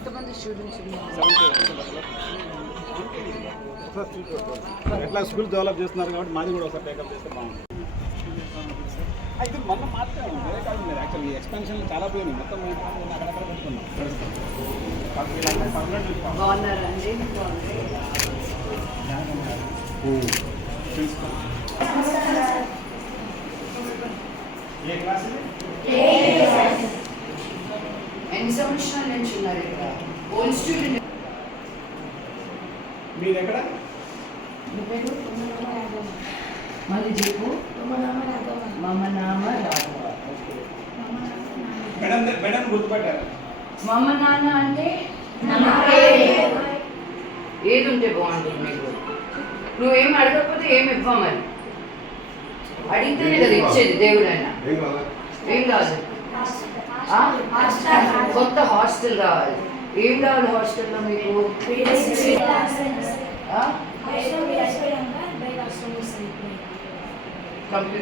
ఎంతమంది స్టూడెంట్స్ ఉన్నారు? ఎట్లా స్కూల్ డెవలప్ చేస్తున్నారు కాబట్టి మాది కూడా ఒకసారి టేకప్ చేస్తే బాగుంటుంది. అయితే మొన్న మాత్రమే ఉంది, వేరే కాదు మీరు యాక్చువల్లీ ఎక్స్పెన్షన్ చాలా పోయింది, మొత్తం అక్కడక్కడ పెట్టుకున్నాం. బాగున్నారండి? ఏ క్లాస్ ఎన్ని సంవత్సరాల నుంచి ఉన్నారు ఇక్కడ? Old student. మీరు ఎక్కడ? మళ్ళీ చెప్పు. మమ నామ రాఘవ. Madam madam గుర్తుపట్టారు? మమ నాన్న అంటే ఏది ఉంటే బాగుంటుంది మీకు? నువ్వేం అడగకపోతే ఏమి ఇవ్వ, మరి అడిగితేనే కదా ఇచ్చేది దేవుడు అయినా. ఏం కాదు, కొత్త హాస్టల్ కావాలి. ఏం కావాలి హాస్టల్లో మీకు? కంప్యూటర్